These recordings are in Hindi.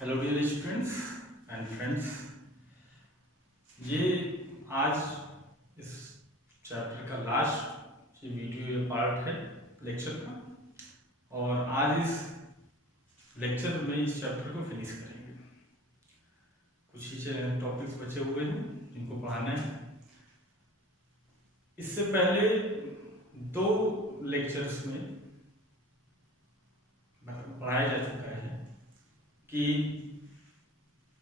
Hello dear students and friends. ये आज इस चैप्टर का लास्ट ये वीडियो ये पार्ट है लेक्चर का, और आज इस लेक्चर में इस चैप्टर को फिनिश करेंगे। कुछ ही टॉपिक्स बचे हुए हैं जिनको पढ़ाना है। इससे पहले दो लेक्चर्स में मतलब पढ़ाया जा चुका है कि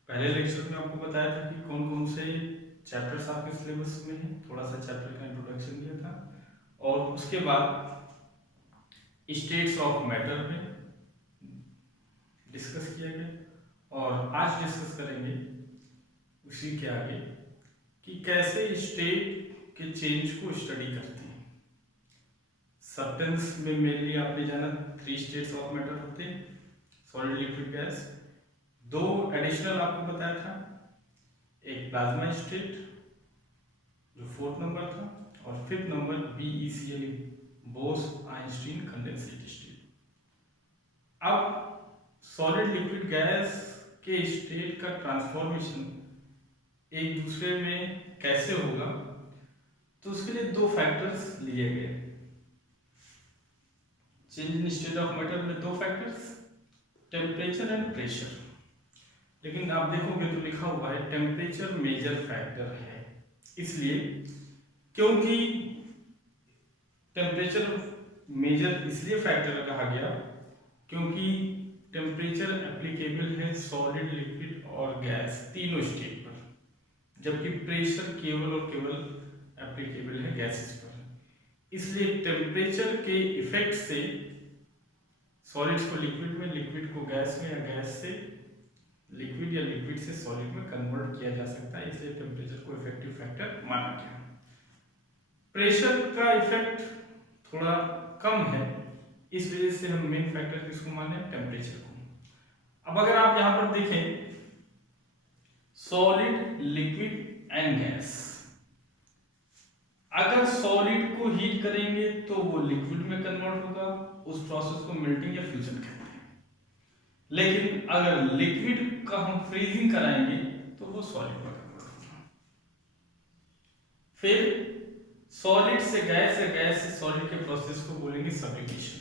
पहले लेक्चर में आपको बताया था कि कौन कौन से चैप्टर्स आपके सिलेबस में हैं, थोड़ा सा चैप्टर का इंट्रोडक्शन दिया था, और उसके बाद स्टेट्स ऑफ मैटर में डिस्कस किया गया, और आज डिस्कस करेंगे उसी के आगे कि कैसे स्टेट के चेंज को स्टडी करते हैं। सब्सटेंस में मेनली आपने जाना 3 स्टेट्स ऑफ मैटर होते हैं, सॉलिड, लिक्विड, गैस। दो एडिशनल आपको बताया था, एक प्लाज्मा स्टेट जो 4th नंबर था, और 5th number BECL Bose Einstein condensate state. अब सॉलिड, लिक्विड, गैस के स्टेट का ट्रांसफॉर्मेशन एक दूसरे में कैसे होगा, तो उसके लिए दो फैक्टर्स लिए गए। Change in state of matter में दो फैक्टर्स, टेम्परेचर एंड प्रेशर। लेकिन आप देखोगे तो लिखा हुआ है टेम्परेचर मेजर फैक्टर है, इसलिए क्योंकि टेम्परेचर मेजर इसलिए फैक्टर कहा गया क्योंकि टेम्परेचर एप्लीकेबल है सॉलिड, लिक्विड और गैस तीनों स्टेट पर, जबकि प्रेशर केवल और केवल एप्लीकेबल है गैसेस पर। इसलिए टेम्परेचर के इफेक्ट से सॉलिड्स को लिक्विड में, लिक्विड को गैस में, या गैस से लिक्विड या लिक्विड से सॉलिड में कन्वर्ट किया जा सकता है, इसलिए टेम्परेचर को इफेक्टिव फैक्टर माना गया। प्रेशर का इफेक्ट थोड़ा कम है, इस वजह से हम मेन फैक्टर किसको माने, टेम्परेचर को। अब अगर आप यहां पर देखें सॉलिड, लिक्विड एंड गैस, अगर सॉलिड को हीट करेंगे तो वो लिक्विड में कन्वर्ट होगा, उस प्रोसेस को मेल्टिंग या फ्यूजन कहते हैं। लेकिन अगर लिक्विड का हम फ्रीजिंग कराएंगे तो वो सॉलिड में कन्वर्ट होगा। फिर सॉलिड से गैस या गैस से सॉलिड के प्रोसेस को बोलेंगे सब्लिमेशन,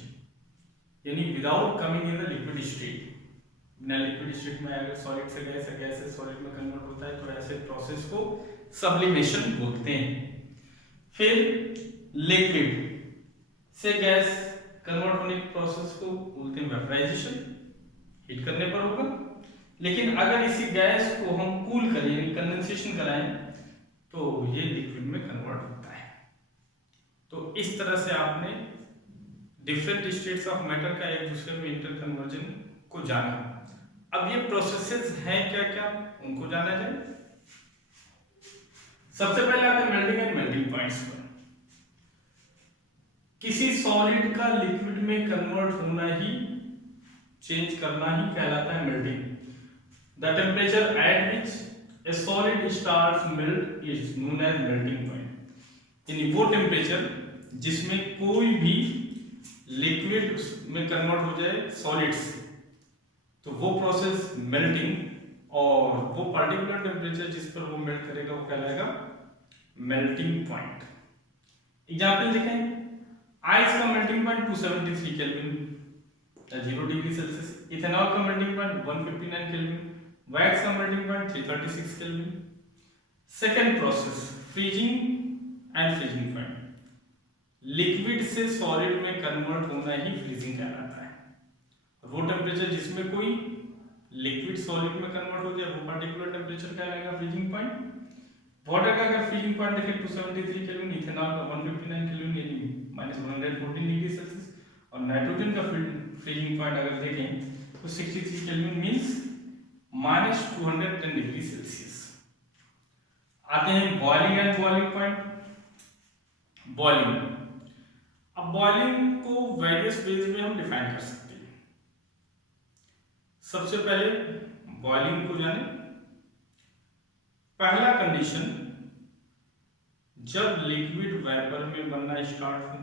यानी without coming in the liquid state. बिना लिक्विड स्टेट में अगर सॉलिड से गैस या गैस से सॉलिड में कन्वर्ट होता है तो ऐसे प्रोसेस को सब्लिमेशन बोलते हैं। फिर लिक्विड से गैस कन्वर्ट होने की प्रोसेस को बोलते हैं वेपराइजेशन, हीट करने पर होगा। लेकिन अगर इसी गैस को हम कूल करें यानी कंडेंसेशन कराएं तो ये लिक्विड में कन्वर्ट होता है। तो इस तरह से आपने डिफरेंट स्टेट्स ऑफ मैटर का एक दूसरे में इंटर कन्वर्जन को जाना। अब ये प्रोसेसेस हैं क्या क्या, उनको जाना जाए। सबसे पहले आते हैं मेल्टिंग एंड मेल्टिंग पॉइंट्स पर। किसी सॉलिड का लिक्विड में कन्वर्ट होना ही, चेंज करना ही कहलाता है melting. The temperature at which a solid starts melt is known as melting point. यानी वो टेम्परेचर जिसमें कोई भी लिक्विड में कन्वर्ट हो जाए सॉलिड से, तो वो प्रोसेस मेल्टिंग, और वो पर्टिकुलर टेम्परेचर जिस पर वो मेल्ट करेगा वो कहलाएगा मेल्टिंग पॉइंट। एग्जाम्पल देखें, आइस का melting point 273 kelvin 0 degree Celsius, ethanol का मेल्टिंग पॉइंट 159 केल्विन, वैक्स का melting point 336 kelvin. Second process freezing and freezing point, liquid से सॉलिड में कन्वर्ट होना ही फ्रीजिंग कहलाता है। और वो टेम्परेचर जिसमें कोई लिक्विड सॉलिड में कन्वर्ट हो जाए वो पर्टिकुलर टेम्परेचर कहलाएगा फ्रीजिंग पॉइंट। वाटर का अगर फ्रीजिंग पॉइंट देखें 273 केल्विन, इथेनॉल का 159 केल्विन यानी -114 डिग्री सेल्सियस, और नाइट्रोजन का फ्रीजिंग पॉइंट अगर देखें तो 63 केल्विन मींस -210 डिग्री सेल्सियस। आते हैं boiling and boiling point. Boiling, अब बॉइलिंग को वेरियस वेज में हम डिफाइन कर सकते हैं। सबसे पहले बॉइलिंग को जाने। पहला कंडीशन, जब लिक्विड वेपर में बनना स्टार्ट हो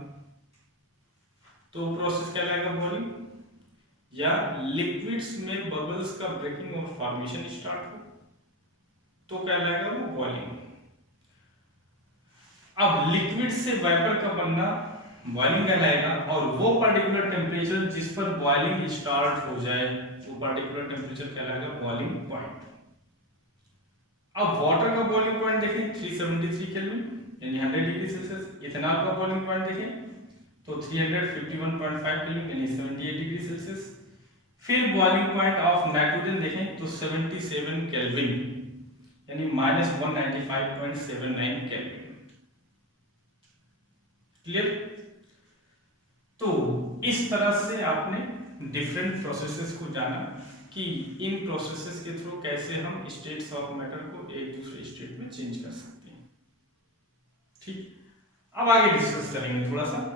तो प्रोसेस कहलाएगा बॉइलिंग। या लिक्विड्स में बबल्स का ब्रेकिंग और फॉर्मेशन स्टार्ट हो तो कहलाएगा वो बॉइलिंग। अब लिक्विड से वेपर का बनना बॉइलिंग कहलाएगा, और वो पर्टिकुलर टेम्परेचर जिस पर बॉइलिंग स्टार्ट हो जाए वो पर्टिकुलर टेम्परेचर कहलाएगा बॉइलिंग पॉइंट। अब वाटर का बॉइलिंग पॉइंट देखें 373 केल्विन यानी 100 डिग्री सेल्सियस। इथेनॉल का बॉइलिंग पॉइंट देखें तो 351.5 केल्विन यानी 78 डिग्री सेल्सियस। फिर बॉइलिंग पॉइंट ऑफ नाइट्रोजन देखें तो 77 केल्विन यानी -195.79 केल्विन। क्लियर? तो इस तरह से आपने डिफरेंट प्रोसेसेस को जाना कि इन प्रोसेसेस के थ्रू कैसे हम स्टेट्स ऑफ मैटर को एक दूसरे स्टेट में चेंज कर सकते हैं। ठीक, अब आगे डिस्कस करेंगे थोड़ा सा।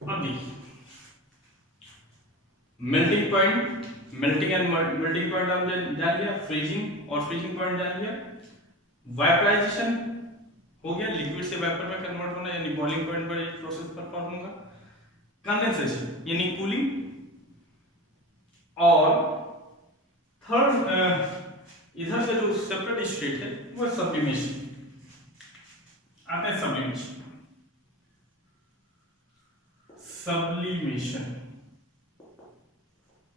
अब देखिए melting point, melting and melting point हम जान लिया, फ्रीजिंग और फ्रीजिंग पॉइंट जान लिया, वेपराइजेशन हो गया, लिक्विड से वेपर में कन्वर्ट होना यानी बॉइलिंग पॉइंट पर एक प्रोसेस परफॉर्म होगा, कंडेंसेशन यानी कूलिंग, और थर्ड इधर से जो सेपरेट स्टेट है वो सब्लिमेशन आता है। सब्लिमेशन सब्लिमेशन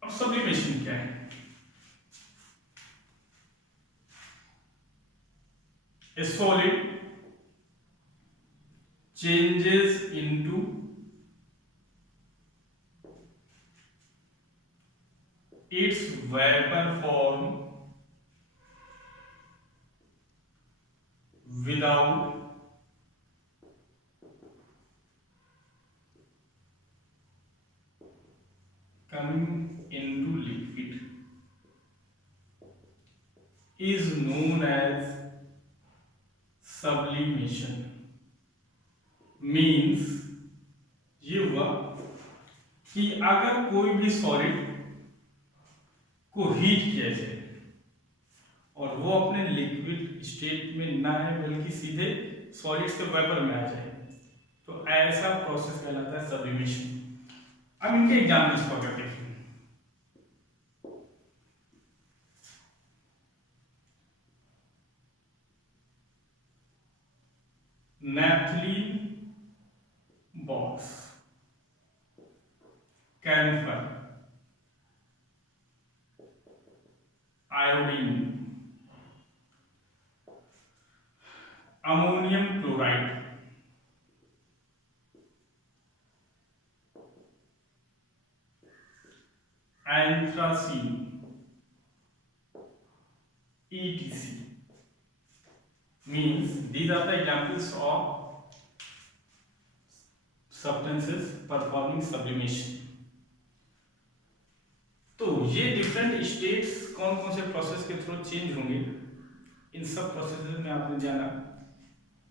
अब सब्लिमेशन क्या है? A solid changes into its vapor form without coming into liquid is known as sublimation। Means ये हुआ कि अगर कोई भी सॉलिड को हीट किया जाए और वो अपने लिक्विड स्टेट में ना है बल्कि सीधे सॉलिड से वेपर में आ जाए तो ऐसा प्रोसेस कहलाता है सब्लिमेशन। अब इनके एग्जाम्पल्स को अगर देखें, naphthalene box, camphor, iodine, ammonium chloride, anthracene, etc. Means these are the examples of substances performing sublimation। तो ये डिफरेंट स्टेट्स कौन कौन से प्रोसेस के थ्रू चेंज होंगे, इन सब प्रोसेसेस में आपने जाना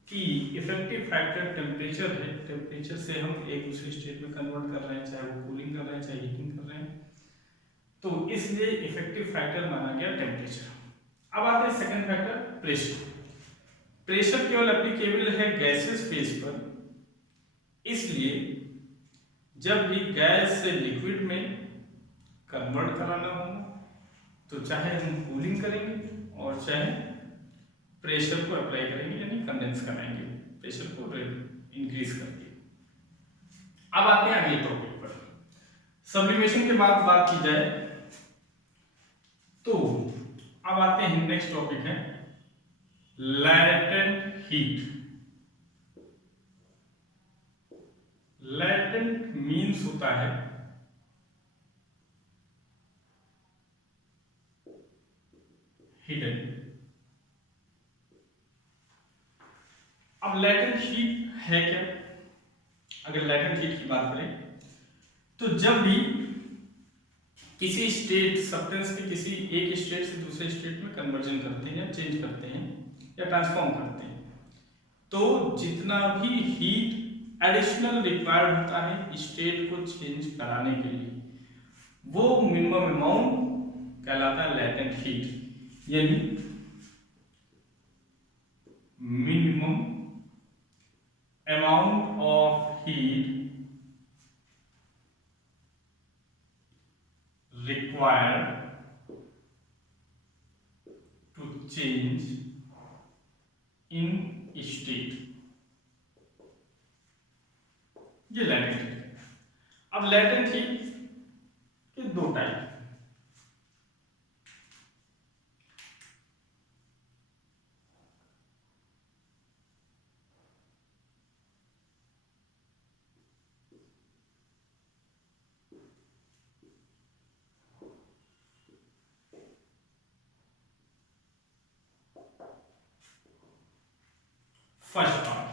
कि इफेक्टिव फैक्टर टेम्परेचर है, टेम्परेचर से हम एक दूसरे स्टेट में कन्वर्ट कर रहे हैं, चाहे वो कूलिंग कर रहे हैं चाहे हीटिंग कर रहे हैं, तो इसलिए इफेक्टिव फैक्टर माना गया टेम्परेचर। अब आते हैं सेकंड फैक्टर प्रेशर। प्रेशर केवल एप्लीकेबल है गैसेस फेज पर, इसलिए जब भी गैस से लिक्विड में कन्वर्ट कराना होगा तो चाहे हम कूलिंग करेंगे और चाहे प्रेशर को अप्लाई करेंगे यानी कंडेंस कराएंगे, प्रेशर को इंक्रीज करके। अब आते हैं अगले टॉपिक पर। सब्लिमेशन के बाद बात की जाए तो अब आते हैं नेक्स्ट टॉपिक है लैटेंट हीट। लैटेंट मीन्स होता है हिडन। अब लैटेंट हीट है क्या? अगर लैटेंट हीट की बात करें तो जब भी किसी स्टेट सब्सटेंस के किसी एक स्टेट से दूसरे स्टेट में कन्वर्जन करते हैं या चेंज करते हैं या ट्रांसफॉर्म करते हैं तो जितना भी हीट एडिशनल रिक्वायर्ड होता है स्टेट को चेंज कराने के लिए, वो मिनिमम अमाउंट कहलाता है लेटेंट हीट, यानी minimum amount of heat required to change in state, ये लैटेंट हीट। अब लैटेंट हीट के दो type, first part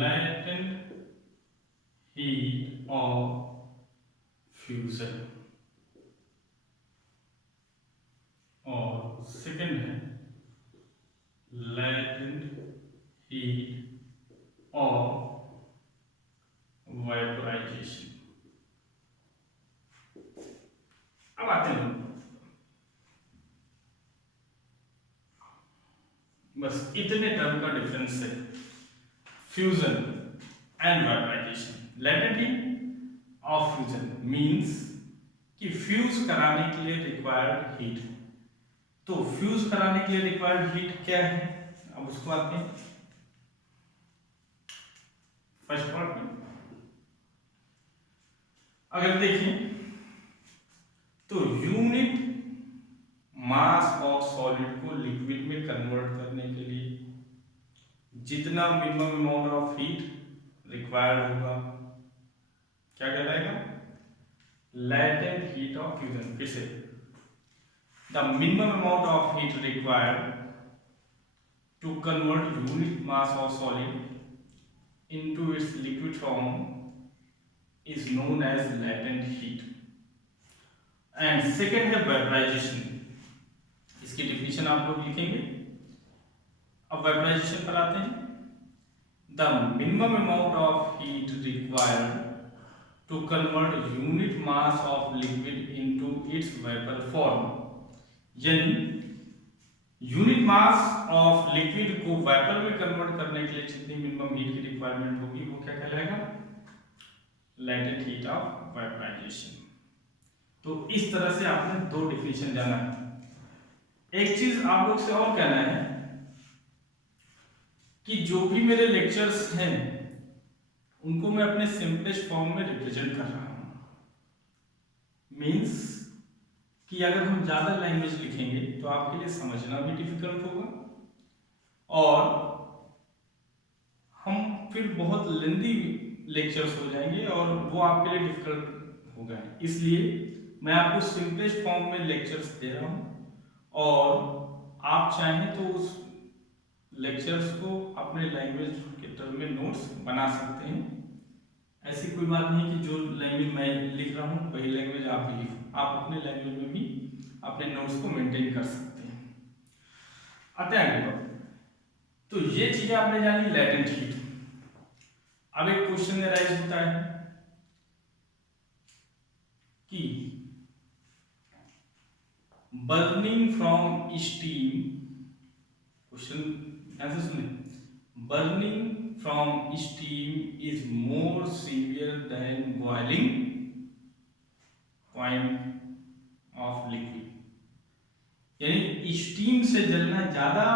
latent heat of fusion, और सेकंड है latent heat of vaporization। अब आते हैं, बस इतने टर्म का डिफरेंस है, fusion and vaporisation. Latent heat of fusion means कि फ्यूज कराने के लिए रिक्वायर्ड हीट। तो फ्यूज कराने के लिए रिक्वायर्ड हीट क्या है, अब उसको आते हैं फर्स्ट पार्ट में। अगर देखें तो यूनिट मास ऑफ सॉलिड को लिक्विड में कन्वर्ट करने के लिए जितना minimum amount of heat required होगा क्या कहलाएगा, लेटेंट हीट ऑफ फ्यूजन। फिर से, the minimum amount of heat required to convert unit mass of solid into its liquid form is known as latent heat. And second है वेपराइजेशन। इसकी डिफिनेशन आप लोग लिखेंगे। अब वेपराइजेशन पर आते हैं। The minimum amount of heat required to convert unit mass of liquid into its vapour form, यानी यूनिट मास ऑफ लिक्विड को वेपर में कन्वर्ट करने के लिए जितनी मिनिमम हीट की रिक्वायरमेंट होगी वो क्या कहलाएगा, लेटेंट हीट ऑफ वेपराइजेशन। तो इस तरह से आपने दो डिफिनेशन जाना है। एक चीज आप लोग से और कहना है कि जो भी मेरे लेक्चर्स हैं उनको मैं अपने सिंपलेस्ट फॉर्म में रिप्रेजेंट कर रहा हूं। मींस कि अगर हम ज्यादा लैंग्वेज लिखेंगे तो आपके लिए समझना भी डिफिकल्ट होगा और हम फिर बहुत लेंदी लेक्चर्स हो जाएंगे और वो आपके लिए डिफिकल्ट होगा। इसलिए मैं आपको सिंपलेस्ट फॉर्म में लेक्चर्स दे रहा हूं और आप चाहें तो उस लेक्चर्स को अपने लैंग्वेज के टर्म में नोट्स बना सकते हैं। ऐसी कोई बात नहीं कि जो लैंग्वेज मैं लिख रहा हूँ वही लैंग्वेज आप भी लिखो, आप अपने लैंग्वेज में भी अपने नोट्स को मेंटेन कर सकते हैं। आते हैं आगे बात। तो ये चीजें आपने जानी लेटेंट हीट। अब एक क्वेश्चन राइज होता है कि बर्निंग फ्रॉम स्टीम, क्वेश्चन ऐसे सुने, burning from steam is more severe than boiling point of liquid, यानी स्टीम से जलना ज्यादा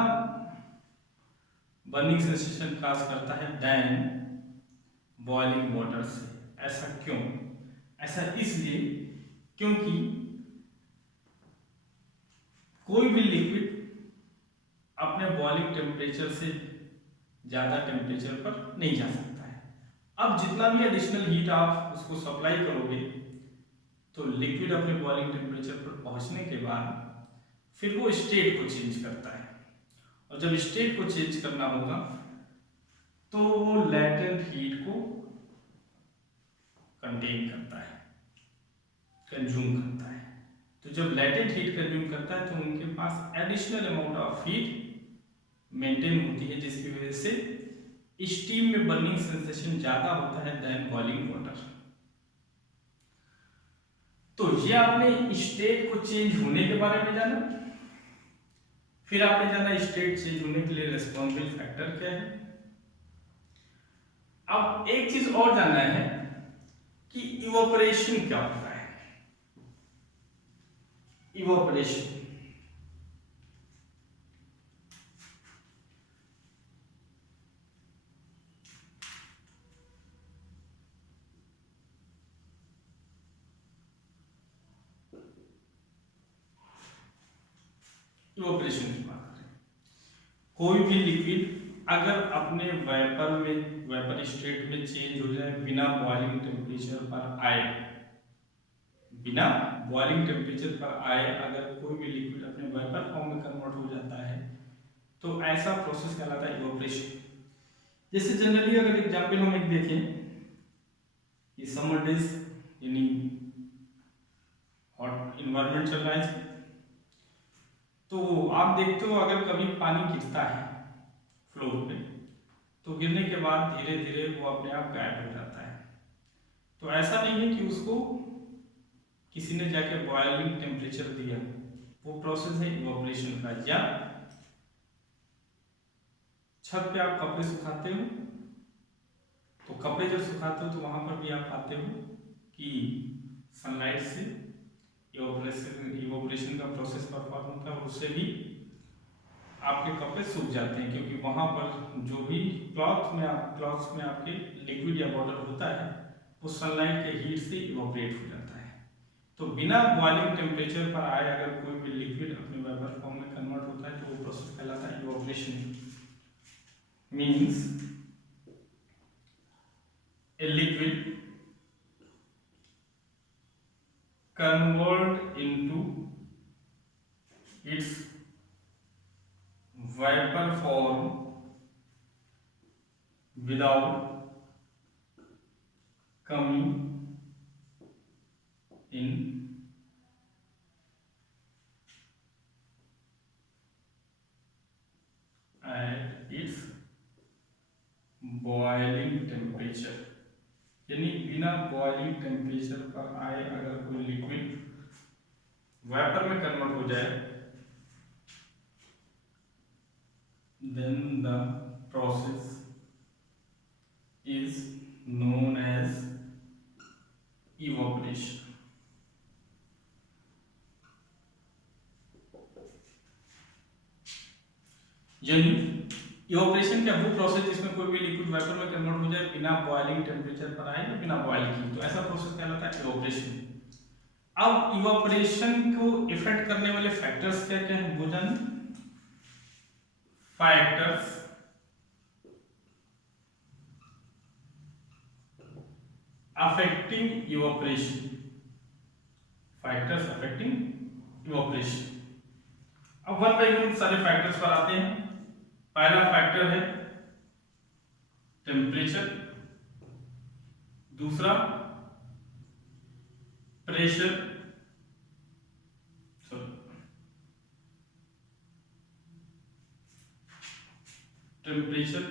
बर्निंग सेंसेशन काज करता है देन बॉइलिंग वाटर से। ऐसा क्यों? ऐसा इसलिए क्योंकि कोई भी लिक्विड अपने बॉइलिंग टेम्परेचर से ज्यादा टेम्परेचर पर नहीं जा सकता है। अब जितना भी एडिशनल हीट आप उसको सप्लाई करोगे तो लिक्विड अपने बॉइलिंग टेम्परेचर पर पहुंचने के बाद फिर वो स्टेट को चेंज करता है, और जब स्टेट को चेंज करना होगा तो वो लेटेंट हीट को कंटेन करता है, कंज्यूम करता है। तो जब लेटेंट हीट कंज्यूम करता है तो उनके पास additional amount of heat maintain होती है, जिसकी वजह से स्टीम में बर्निंग सेंसेशन ज्यादा होता है देन बॉइलिंग वाटर। तो ये आपने स्टेट को चेंज होने के बारे में जाना। फिर आपने जाना स्टेट चेंज होने के लिए रिस्पॉन्सिबल फैक्टर क्या है। अब एक चीज और जानना है कि इवोपरेशन क्या होता है। इवोपरेशन इवोपरेशन की बात करें, कोई भी लिक्विड अगर अपने वेपर स्टेट में चेंज हो जाए बिना बॉइलिंग टेम्परेचर पर आए, बिना बॉइलिंग टेम्परेचर पर आए अगर कोई भी लिक्विड अपने वेपर फॉर्म में कन्वर्ट हो जाता है तो ऐसा प्रोसेस कहलाता है इवोपरेशन। जैसे जनरली अगर एग्जांपल हम एक देखें कि समर डेज यानी हॉट इन्वायरमेंट चल रहा है, तो आप देखते हो अगर कभी पानी गिरता है फ्लोर पे तो गिरने के बाद धीरे धीरे वो अपने आप गायब हो जाता है। तो ऐसा नहीं है कि उसको किसी ने जाके बॉइलिंग टेम्परेचर दिया, वो प्रोसेस है इवोपरेशन का। या छत पे आप कपड़े सुखाते हो तो कपड़े जब सुखाते हो तो वहां पर भी आप पाते हो कि सनलाइट से इवोपरेशन का प्रोसेस परफॉर्म होता है और उससे भी आपके कपड़े सूख जाते हैं, क्योंकि वहां पर जो भी क्लॉथ्स में आपके लिक्विड या वाटर होता है वो सनलाइट के हीट से इवोपरेट हो जाता है। तो बिना बॉइलिंग टेम्परेचर पर आए अगर कोई भी लिक्विड अपने वेपर फॉर्म में कन्वर्ट होता है तो वो प्रोसेस कहलाता है evaporation. Means a liquid convert into its vapor form without coming in at its boiling temperature, यानी बिना बॉइलिंग टेम्परेचर पर आए अगर कोई लिक्विड वेपर में कन्वर्ट हो जाए then the process is known as evaporation। यानी इवोपरेशन क्या, वो प्रोसेस जिसमें कोई भी लिक्विड वेपर में कन्वर्ट हो जाए बिना बॉइलिंग टेम्परेचर पर आए या बिना बॉइल किए, तो ऐसा प्रोसेस कहलाता है इवोपरेशन। अब इवोपरेशन को इफेक्ट करने वाले फैक्टर्स क्या क्या हैं वो जानें। Factors affecting evaporation, factors affecting evaporation. अब वन बाय वन सारे फैक्टर्स पर आते हैं। पहला फैक्टर है टेम्परेचर, दूसरा pressure, temperature,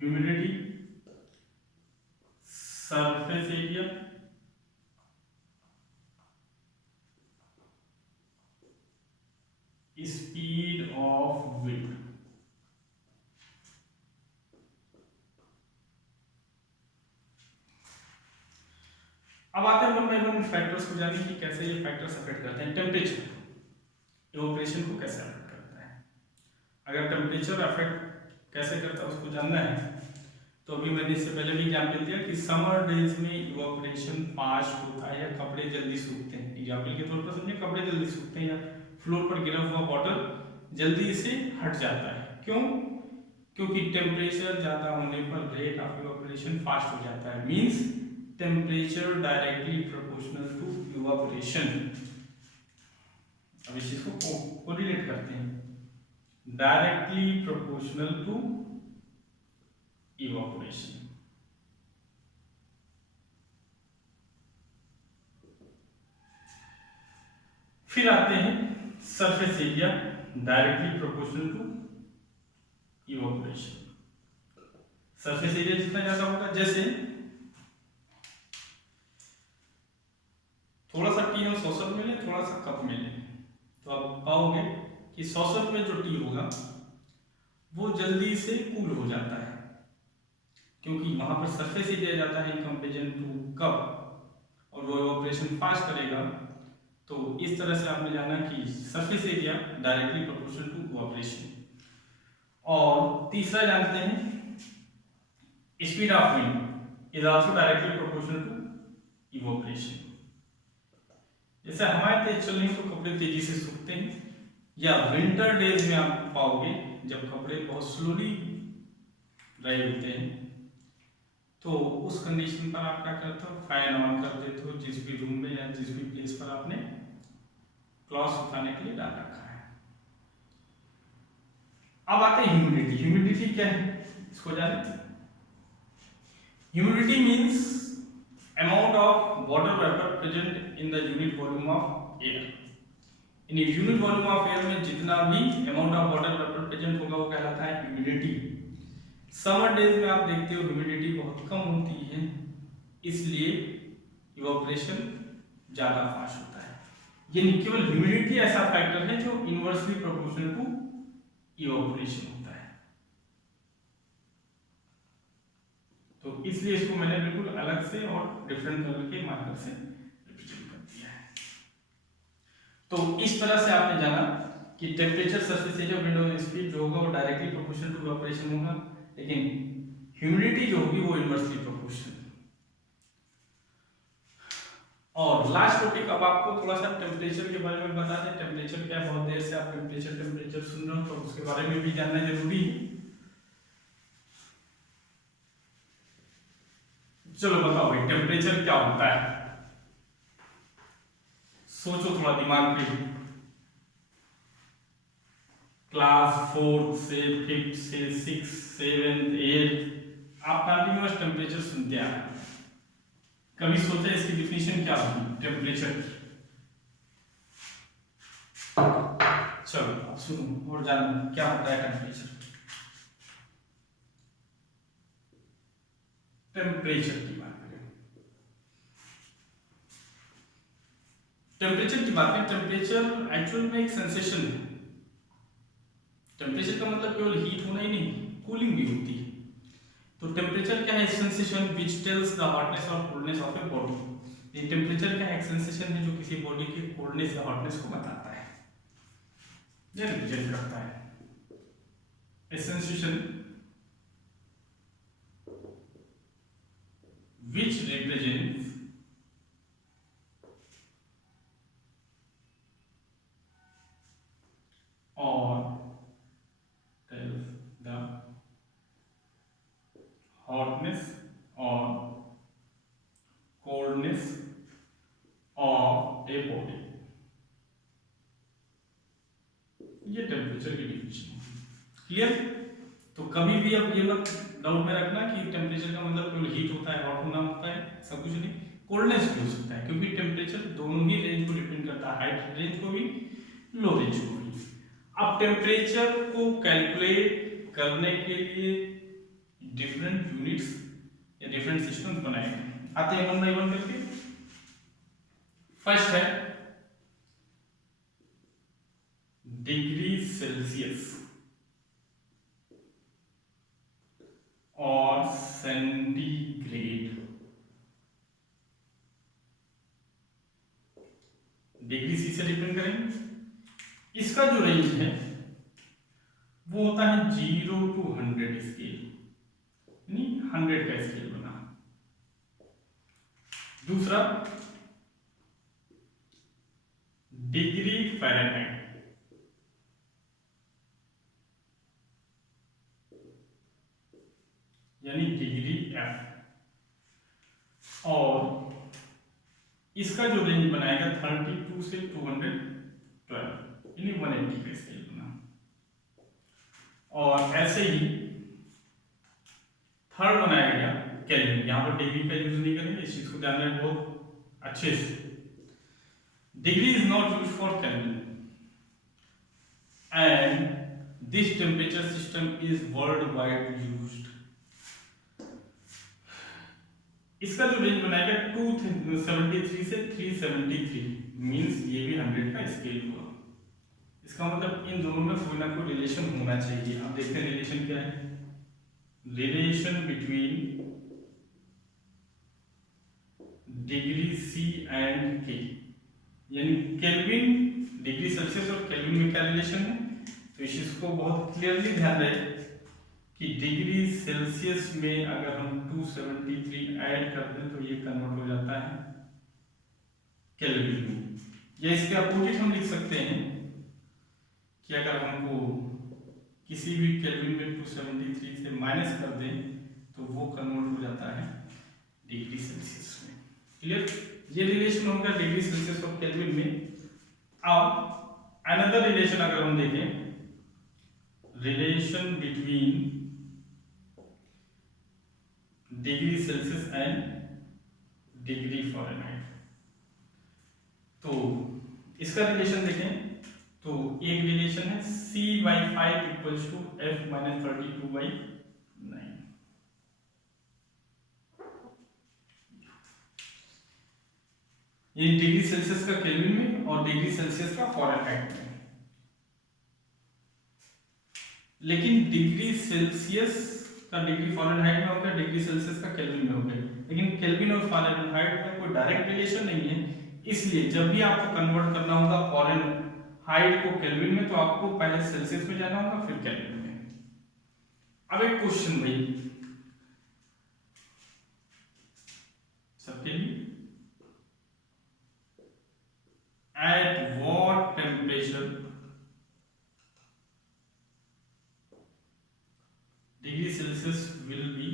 humidity, surface area, speed of wind. अब आते हैं वन बाय वन फैक्टर्स को जानने की कैसे ये फैक्टर्स अफेक्ट करते हैं। टेम्परेचर इवोपरेशन को कैसे अफेक्ट करता है, अगर टेम्परेचर अफेक्ट कैसे करता है उसको जानना है तो अभी मैंने इससे पहले भी एग्जाम्पल दिया कि समर डेज में इवोपरेशन फास्ट होता है या कपड़े जल्दी सूखते हैं। एग्जाम्पल के तौर पर समझे, कपड़े जल्दी सूखते हैं या फ्लोर पर गिरा हुआ वाटर जल्दी से हट जाता है। क्यों? क्योंकि टेम्परेचर ज्यादा होने पर रेट ऑफ इवोपरेशन फास्ट हो जाता है। Means temperature directly proportional to evaporation. अब इस चीज को कोरिलेट करते हैं, डायरेक्टली प्रोपोर्शनल टू इवोपरेशन। फिर आते हैं surface area directly proportional to evaporation. Surface area जितना ज्यादा होगा, जैसे थोड़ा सा टी हम 100 में लें, थोड़ा सा कप में लें, तो आप पाओगे कि 100 में जो टी होगा वो जल्दी से कूल हो जाता है, क्योंकि वहां पर सरफेस एरिया जाता है इन कंपेरिजन टू कप, और वो इवेपोरेशन फास्ट करेगा। तो इस तरह से आपने जाना कि surface area directly proportional to evaporation. और तीसरा जानते हैं speed of wind is also directly proportional to evaporation. जैसे हमारे तेज चल रही है तो कपड़े तेजी से सूखते हैं, या विंटर डेज में आप पाओगे जब कपड़े बहुत स्लोली ड्राई होते हैं, तो उस कंडीशन पर आप क्या करते हो, फैन ऑन कर देते हो जिस भी रूम में या जिस भी प्लेस पर आपने क्लॉथ सुखाने के लिए डाल रखा है। अब आते हैं ह्यूमिडिटी। ह्यूमिडिटी क्या है इसको जाने। Humidity means amount of water vapor present in the unit volume of air। In unit volume of air में जितना भी amount of water vapour present होगा वो कहलाता है ह्यूमिडिटी। समर डेज में आप देखते हो ह्यूमिडिटी बहुत कम होती है, इसलिए इवेपोरेशन ज्यादा फास्ट होता है। यानी केवल ह्यूमिडिटी ऐसा फैक्टर है जो इनवर्सली प्रोपोर्शनल टू इवेपोरेशन होता है। तो इसलिए इसको मैंने बिल्कुल अलग से और डिफरेंट कलर के मार्कर से रिप्रेजेंट कर दिया है। तो इस तरह से आपने जाना कि temperature, surface area, wind speed जो होगा वो डायरेक्टली प्रोपोर्शनल टू इवेपोरेशन होगा, लेकिन ह्यूमिडिटी जो होगी वो इनवर्सली प्रोपोर्शनल। और लास्ट टॉपिक अब आपको थोड़ा सा टेम्परेचर के बारे में बता दें। टेम्परेचर क्या है, बहुत देर से आप टेम्परेचर सुन रहे हो तो उसके बारे में भी जानना जरूरी है। चलो बताओ भाई टेम्परेचर क्या होता है, सोचो थोड़ा दिमाग पे। क्लास 4 से 5 से 6 7 8 आप कंटिन्यूअस टेम्परेचर सुनते आ रहे हैं, कभी सोचा इसकी डिफिनेशन क्या होगी टेम्परेचर की? चलो अब सुनो और जानो क्या होता है टेम्परेचर। टेम्परेचर की बात करें, टेम्परेचर की बात करें, टेम्परेचर एक्चुअल में एक सेंसेशन है। टेम्परेचर का मतलब केवल हीट होना ही नहीं, कूलिंग भी होती है। तो टेम्परेचर क्या है, sensation which tells the hotness और कोल्डनेस ऑफ ए बॉडी। ये टेम्परेचर क्या है, एक सेंसेशन है जो किसी बॉडी के कोल्डनेस या हॉटनेस को बताता है, ये रिप्रेजेंट करता है। ए sensation which represents or tells the hotness or coldness of a body। ये टेम्परेचर की डिफिनेशन है। क्लियर? तो कभी भी अब ये मत डाउट में रखना कि टेम्परेचर का मतलब केवल हीट होता है, हॉट होना होता है, सब कुछ नहीं, कोल्डनेस भी हो सकता है, क्योंकि टेम्परेचर दोनों ही रेंज को डिपेंड करता है, हाई रेंज को भी लो रेंज को भी। अब टेम्परेचर को कैलकुलेट करने के लिए डिफरेंट यूनिट्स या डिफरेंट सिस्टम्स बनाए गए, आते हैं वन बाय वन करके। फर्स्ट है डिग्री सेल्सियस और सेंटीग्रेड। डिग्री सी से डिपेंड करेंगे। इसका जो रेंज है वो होता है 0 to 100 स्केल, यानी 100 का स्केल बना। दूसरा डिग्री फ़ारेनहाइट, यानी डिग्री एफ। और इसका जो रेंज बनाएगा 32 से 212, यानी 180 का स्केल बना। और ऐसे ही थर्ड बनाया गया केल्विन। यहां पर डिग्री का यूज नहीं करेंगे, इस चीज को ध्यान रखें बहुत अच्छे से। Degree is not used for Kelvin, and this temperature system is worldwide used. इसका जो रेंज बनाएगा 273 से 373, मीन्स ये भी 100 का स्केल हुआ। इसका मतलब इन दोनों में कोई ना कोई रिलेशन होना चाहिए। आप देखते हैं रिलेशन क्या है, relation between degree C and K, यानी केल्विन, डिग्री सेल्सियस और केल्विन में क्या रिलेशन है। तो इस चीज को बहुत क्लियरली ध्यान रहे कि डिग्री सेल्सियस में अगर हम 273 ऐड कर दें तो ये कन्वर्ट हो जाता है केल्विन में। या इसके अपोजिट हम लिख सकते हैं कि अगर हमको किसी भी केल्विन में 273 से माइनस कर दें तो वो कन्वर्ट हो जाता है डिग्री सेल्सियस में। क्लियर, ये रिलेशन होगा डिग्री सेल्सियस और केल्विन में। अब अनदर रिलेशन अगर हम देखें, relation between degree Celsius and degree Fahrenheit, तो इसका रिलेशन देखें तो एक रिलेशन है C/5 इक्वल्स टू F-32/9। ये डिग्री सेल्सियस का केल्विन में और डिग्री सेल्सियस का फ़ारेनहाइट में। लेकिन डिग्री सेल्सियस का डिग्री फ़ारेनहाइट में होगा, डिग्री सेल्सियस का केल्विन में होगा, लेकिन केल्विन और फ़ारेनहाइट में कोई डायरेक्ट रिलेशन नहीं है। इसलिए जब भी आपको कन्वर्ट करना होगा फ़ारेनहाइट को केल्विन में, तो आपको पहले सेल्सियस में जाना होगा फिर केल्विन में। अब एक क्वेश्चन भाई सबके लिए, at what temperature degree Celsius will be